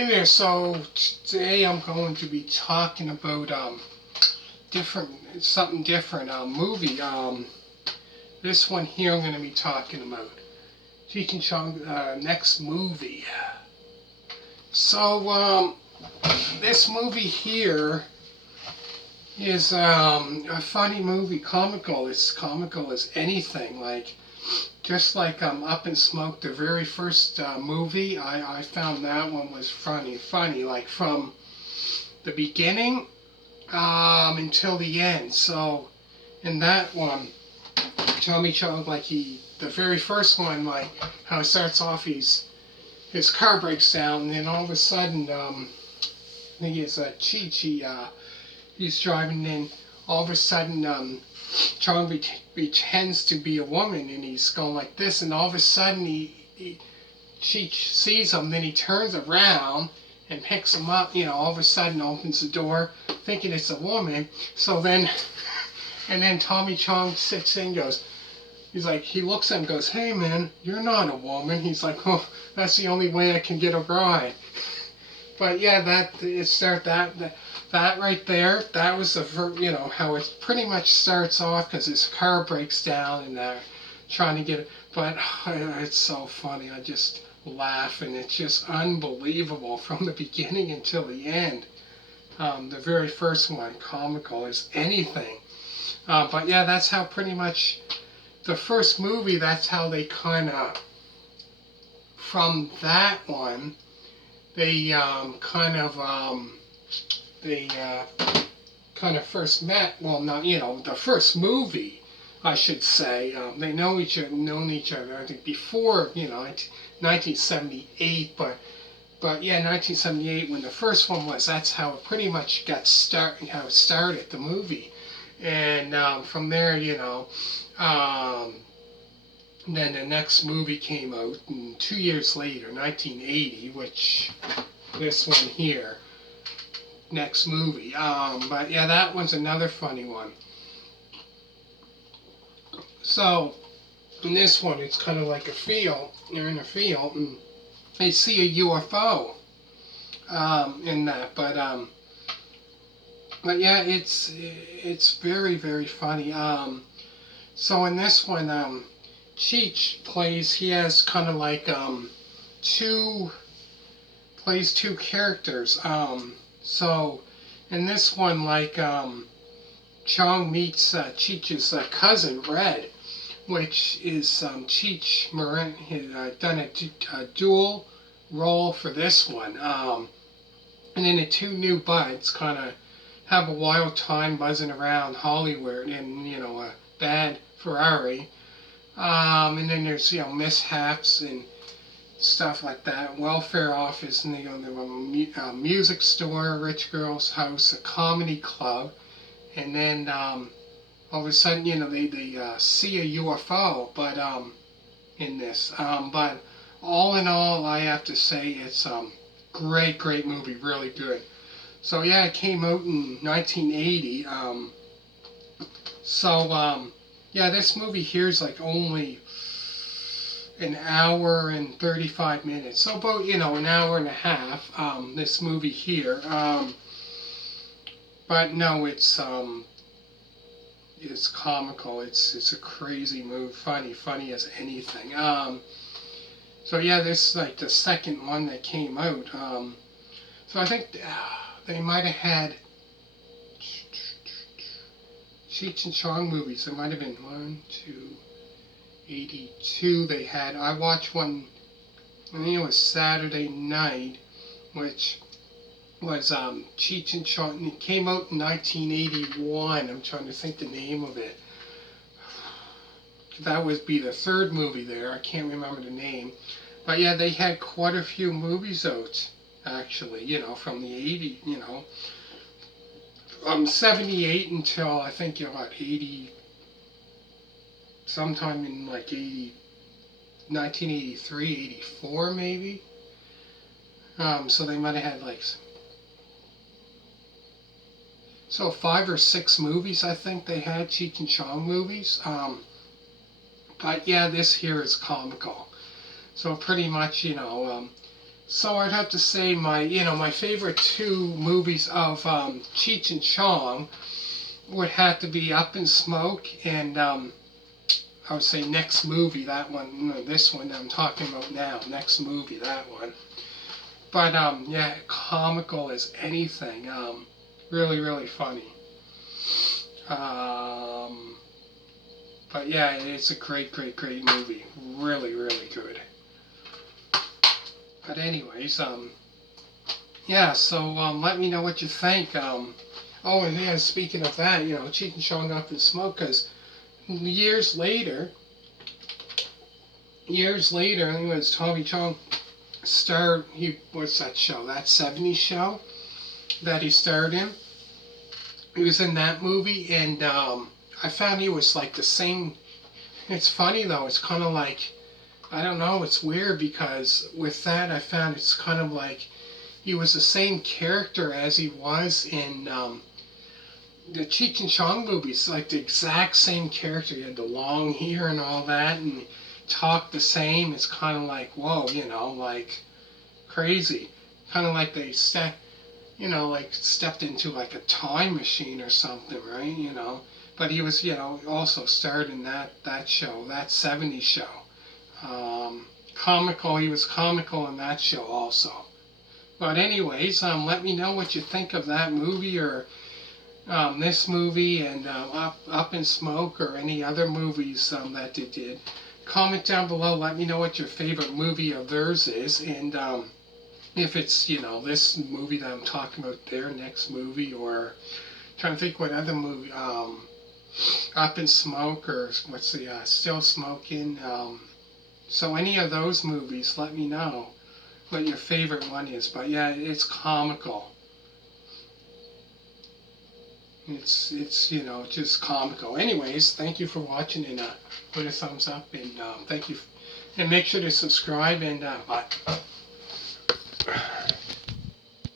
Hey there, so today I'm going to be talking about something different, movie. This one here I'm going to be talking about Cheech and Chong next movie. So this movie here is a funny movie, comical. It's comical as anything. Like just like Up in Smoke, the very first movie, I found that one was funny, like from the beginning until the end. So in that one, Tommy Chong, the very first one, like how it starts off, his car breaks down, and then all of a sudden, I think it's Cheech, he's driving, and all of a sudden, Chong pretends to be a woman, and he's going like this, and all of a sudden, Cheech sees him, then he turns around and picks him up, all of a sudden opens the door, thinking it's a woman. So then, and then Tommy Chong sits in, he looks at him and goes, "Hey man, you're not a woman." He's like, "Oh, that's the only way I can get a bride." But yeah, that right there, that was how it pretty much starts off, because his car breaks down and they're trying to get it. But it's so funny. I just laugh, and it's just unbelievable from the beginning until the end. The very first one, comical as anything. But yeah, that's how pretty much the first movie, that's how they kind of, from that one, they kind of first met. Well, not the first movie, I should say. They known each other. I think before 1978, but yeah, 1978 when the first one was. That's how it pretty much how it started, the movie, and from there, then the next movie came out, and 2 years later, 1980, which this one here, next movie. But yeah, that one's another funny one. So in this one, it's kind of like a field. They're in a field, and they see a UFO in that. But yeah, it's very, very funny. So in this one, Cheech plays. He has kind of like plays two characters. So in this one, Chong meets Cheech's cousin Red, which is Cheech Marin. He done a dual role for this one. And then the two new buds kind of have a wild time buzzing around Hollywood in a bad Ferrari. And then there's mishaps and stuff like that. Welfare office, and they go to a music store, a rich girl's house, a comedy club, and then all of a sudden, they see a UFO. But in this, but all in all, I have to say it's great movie, really good. So yeah, it came out in 1980. Yeah, this movie here is like only an hour and 35 minutes. So about, an hour and a half, this movie here. But no, it's comical. It's a crazy movie, funny as anything. So yeah, this is like the second one that came out. So I think they might have had Cheech and Chong movies. There might have been 1, 2, 82 they had. I watched one, I think it was Saturday night, which was Cheech and Chong. It came out in 1981. I'm trying to think the name of it. That would be the third movie there. I can't remember the name. But yeah, they had quite a few movies out, actually, from the 80s, from 78 until I think about 80, sometime in like 1983, 84 maybe. So they might have had so 5 or 6 movies, I think they had, Cheech and Chong movies. But yeah, this here is comical. So pretty much, So I'd have to say my favorite two movies of Cheech and Chong would have to be Up in Smoke and I would say Next Movie. That one, no, this one I'm talking about now. Next Movie, that one. But yeah, comical as anything. Really, really funny. Um, but yeah, it's a great, great, great movie. Really, really good. But anyways, yeah. So let me know what you think. Oh, and yeah, speaking of that, Cheech and Chong Up in Smoke, because years later, I think it was Tommy Chong starred. What's that show? That '70s show that he starred in. He was in that movie, and I found he was like the same. It's funny though. It's kind of like, I don't know. It's weird because with that, I found it's kind of like he was the same character as he was in the Cheech and Chong movies. Like the exact same character. He had the long hair and all that, and talked the same. It's kind of like, whoa, like crazy. Kind of like they like stepped into like a time machine or something, right? But he was, also starred in that show, that '70s show. Comical. He was comical in that show also. But anyways, let me know what you think of that movie or this movie and Up in Smoke or any other movies that they did. Comment down below. Let me know what your favorite movie of theirs is, and if it's this movie that I'm talking about, their next movie, or trying to think what other movie, Up in Smoke, or what's the Still Smoking. So any of those movies, let me know what your favorite one is. But yeah, it's comical. It's just comical. Anyways, thank you for watching, and put a thumbs up, and thank you, and make sure to subscribe, and bye.